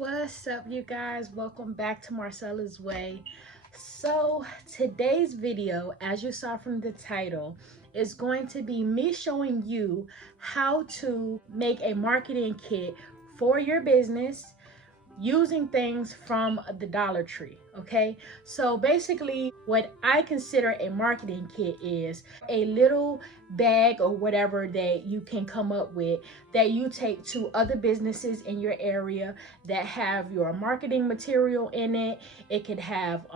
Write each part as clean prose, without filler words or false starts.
What's up, you guys? Welcome back to Marcella's Way. So today's video, as you saw from the title, is going to be me showing you how to make a marketing kit for your business using things from the Dollar Tree. Okay, so basically what I consider a marketing kit is a little bag or whatever that you can come up with that you take to other businesses in your area that have your marketing material in it. It could have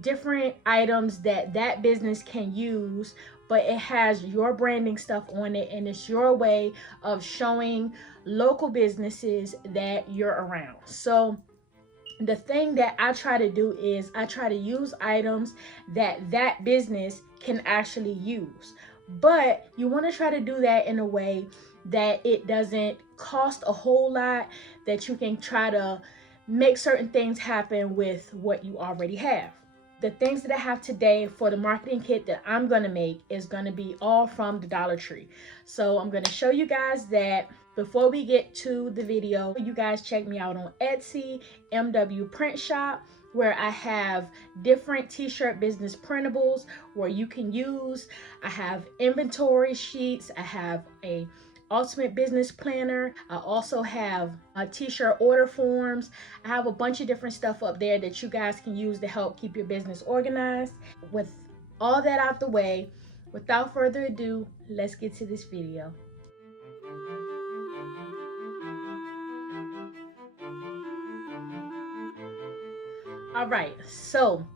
different items that business can use, but it has your branding stuff on it, and it's your way of showing local businesses that you're around. So the thing that I try to do is I try to use items that business can actually use, but you want to try to do that in a way that it doesn't cost a whole lot, that you can try to make certain things happen with what you already have. The things that I have today for the marketing kit that I'm going to make is going to be all from the Dollar Tree. So I'm going to show you guys that. Before we get to the video, you guys check me out on Etsy, MW Print Shop, where I have different t-shirt business printables where you can use. I have inventory sheets. I have a ultimate business planner. I also have t-shirt order forms. I have a bunch of different stuff up there that you guys can use to help keep your business organized. With all that out the way, without further ado, let's get to this video. All right, so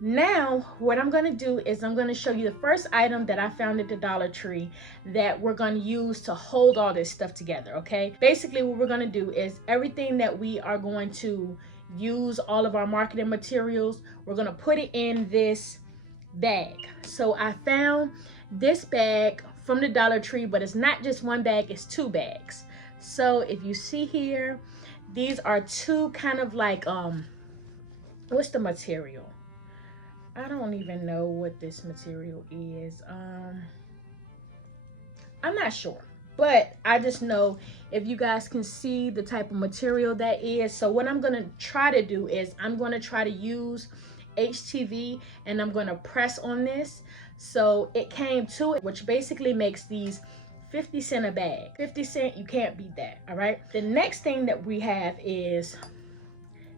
now what I'm going to do is I'm going to show you the first item that I found at the Dollar Tree that we're going to use to hold all this stuff together. Okay, basically what we're going to do is everything that we are going to use, all of our marketing materials, we're going to put it in this bag. So I found this bag from the Dollar Tree, but it's not just one bag, it's two bags. So if you see here, these are two kind of like what's the material? I don't even know what this material is. I'm not sure, but I just know if you guys can see the type of material that is. So what I'm gonna try to do is I'm gonna try to use HTV and I'm gonna press on this. So it came to it, which basically makes these 50 cents a bag. 50 cents, you can't beat that, all right? The next thing that we have is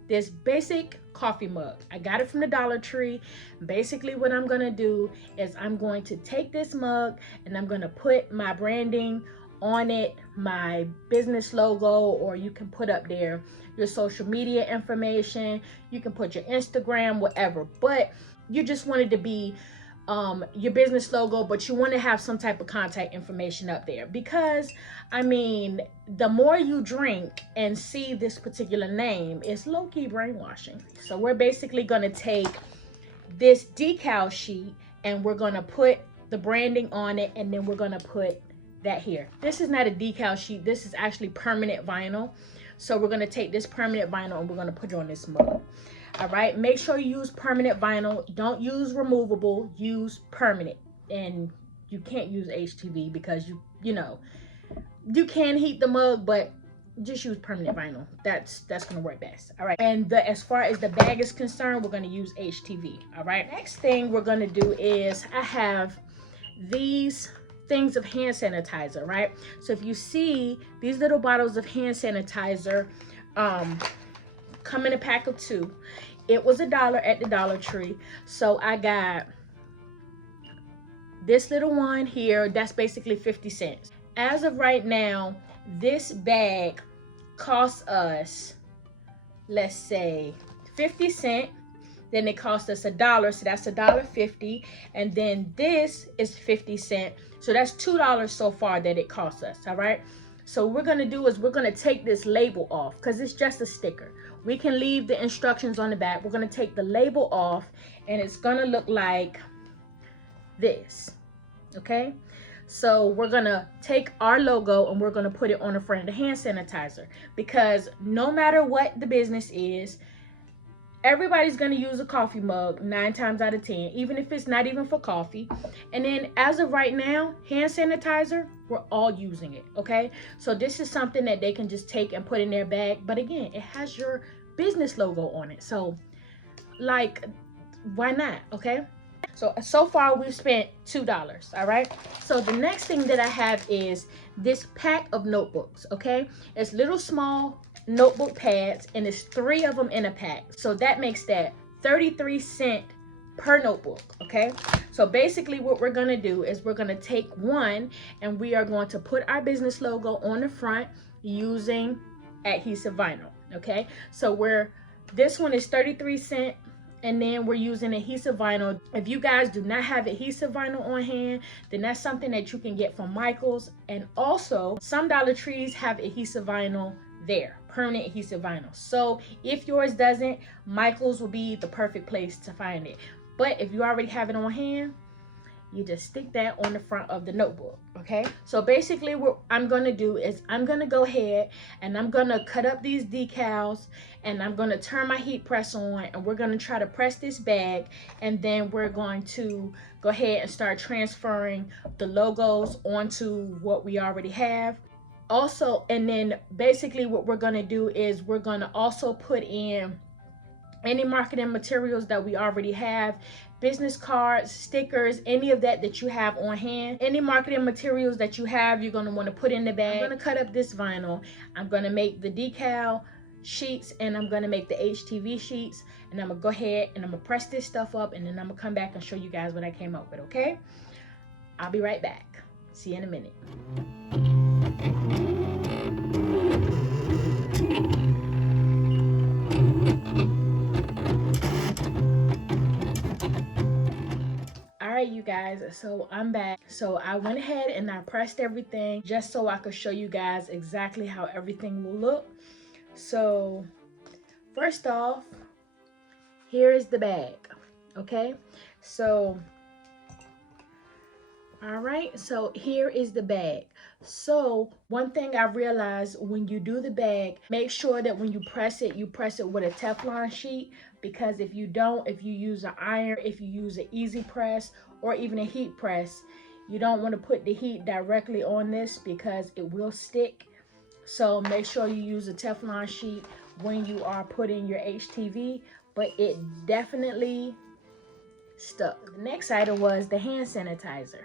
this basic coffee mug. I got it from the Dollar Tree. Basically what I'm gonna do is I'm going to take this mug and I'm gonna put my branding on it, my business logo, or you can put up there your social media information, you can put your Instagram, whatever, but you just want it to be your business logo, but you want to have some type of contact information up there, because I mean, the more you drink and see this particular name, it's low-key brainwashing. So we're basically going to take this decal sheet and we're going to put the branding on it, and then we're going to put that here. This is not a decal sheet, this is actually permanent vinyl. So we're going to take this permanent vinyl and we're going to put it on this mug. All right, make sure you use permanent vinyl. Don't use removable, use permanent. And you can't use HTV because you know you can heat the mug, but just use permanent vinyl. That's gonna work best. All right, and as far as the bag is concerned, we're gonna use HTV. All right, next thing we're gonna do is I have these things of hand sanitizer, right? So if you see these little bottles of hand sanitizer, come in a pack of 2. It was $1 at the Dollar Tree, so I got this little one here. That's basically 50 cents. As of right now, this bag costs us, let's say, 50 cents. Then it cost us $1, so that's $1.50, and then this is 50 cents, so that's $2 so far that it costs us. All right, so what we're gonna do is we're gonna take this label off because it's just a sticker. We can leave the instructions on the back. We're gonna take the label off and it's gonna look like this. Okay, so we're gonna take our logo and we're gonna put it on the front of the hand sanitizer, because no matter what the business is, everybody's going to use a coffee mug 9 times out of 10, even if it's not even for coffee. And then as of right now, hand sanitizer, we're all using it, okay? So this is something that they can just take and put in their bag, but again, it has your business logo on it, so like, why not? Okay, so far we've spent $2. All right, so the next thing that I have is this pack of notebooks. Okay, it's little small notebook pads, and it's 3 of them in a pack, so that makes that 33 cents per notebook. Okay, so basically what we're gonna do is we're gonna take one and we are going to put our business logo on the front using adhesive vinyl. Okay, so this one is 33 cents, and then we're using adhesive vinyl. If you guys do not have adhesive vinyl on hand, then that's something that you can get from Michael's, and also some Dollar Trees have adhesive vinyl there, permanent adhesive vinyl. So if yours doesn't, Michael's will be the perfect place to find it. But if you already have it on hand, you just stick that on the front of the notebook. Okay, so basically what I'm gonna do is I'm gonna go ahead and I'm gonna cut up these decals, and I'm gonna turn my heat press on, and we're gonna try to press this bag, and then we're going to go ahead and start transferring the logos onto what we already have. Also, and then basically what we're gonna do is we're gonna also put in any marketing materials that we already have, business cards, stickers, any of that you have on hand. Any marketing materials that you have, you're going to want to put in the bag. I'm going to cut up this vinyl. I'm going to make the decal sheets, and I'm going to make the HTV sheets, and I'm going to go ahead and I'm going to press this stuff up, and then I'm going to come back and show you guys what I came up with. Okay, I'll be right back. See you in a minute. You guys, so I'm back. So I went ahead and I pressed everything just so I could show you guys exactly how everything will look. So first off, here is the bag. Okay, so all right, so here is the bag. So one thing I realized, when you do the bag, make sure that when you press it with a Teflon sheet, because if you don't, if you use an iron, if you use an easy press or even a heat press, you don't want to put the heat directly on this because it will stick. So make sure you use a Teflon sheet when you are putting your HTV, but it definitely stuck. The next item was the hand sanitizer.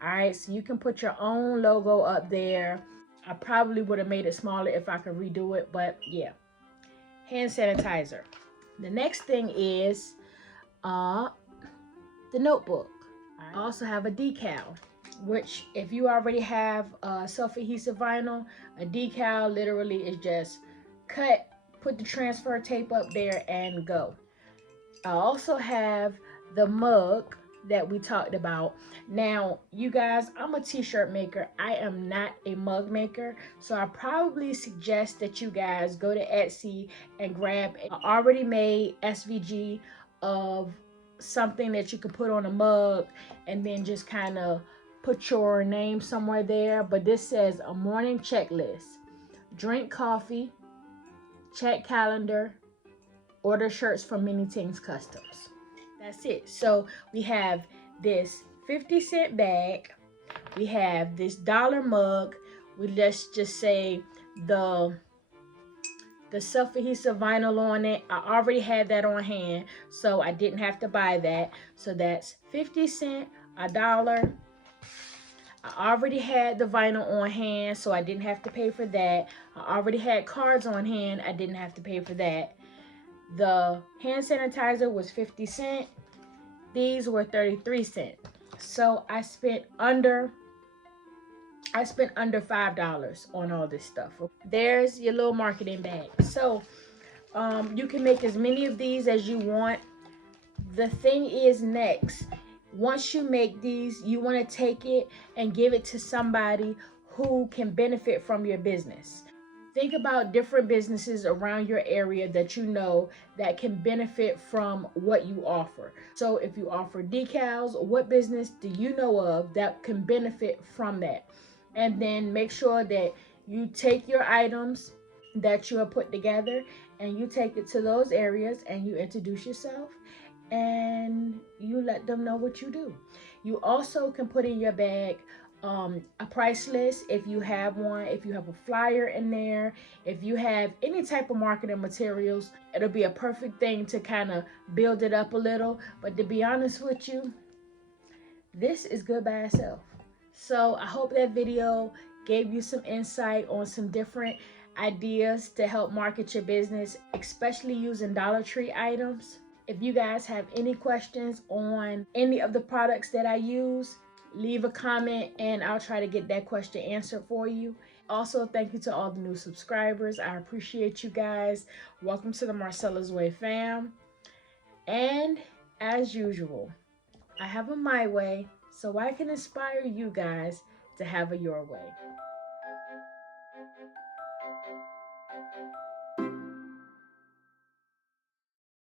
All right, so you can put your own logo up there. I probably would have made it smaller if I could redo it, but yeah, hand sanitizer. The next thing is the notebook. I also have a decal, which if you already have self-adhesive vinyl, a decal literally is just cut, put the transfer tape up there, and go. I also have the mug that we talked about. Now, you guys, I'm a t-shirt maker. I am not a mug maker, so I probably suggest that you guys go to Etsy and grab an already made SVG of something that you could put on a mug, and then just kind of put your name somewhere there. But this says a morning checklist, drink coffee, check calendar, order shirts from minitingzcustoms. That's it. So we have this 50-cent bag, we have this $1 mug, let's just say the self-adhesive vinyl on it. I already had that on hand, so I didn't have to buy that. So that's 50 cents, $1. I already had the vinyl on hand, so I didn't have to pay for that. I already had cards on hand, I didn't have to pay for that. The hand sanitizer was 50 cents. These were 33 cents. So I spent under $5 on all this stuff. There's your little marketing bag. So you can make as many of these as you want. The thing is, next, once you make these, you want to take it and give it to somebody who can benefit from your business. Think about different businesses around your area that you know that can benefit from what you offer. So if you offer decals, what business do you know of that can benefit from that? And then make sure that you take your items that you have put together and you take it to those areas and you introduce yourself and you let them know what you do. You also can put in your bag a price list if you have one, if you have a flyer in there, if you have any type of marketing materials, it'll be a perfect thing to kind of build it up a little. But to be honest with you, this is good by itself. So I hope that video gave you some insight on some different ideas to help market your business, especially using Dollar Tree items. If you guys have any questions on any of the products that I use, leave a comment and I'll try to get that question answered for you. Also, thank you to all the new subscribers. I appreciate you guys. Welcome to the Marcella's Way fam. And as usual, I have a my way so I can inspire you guys to have a your way.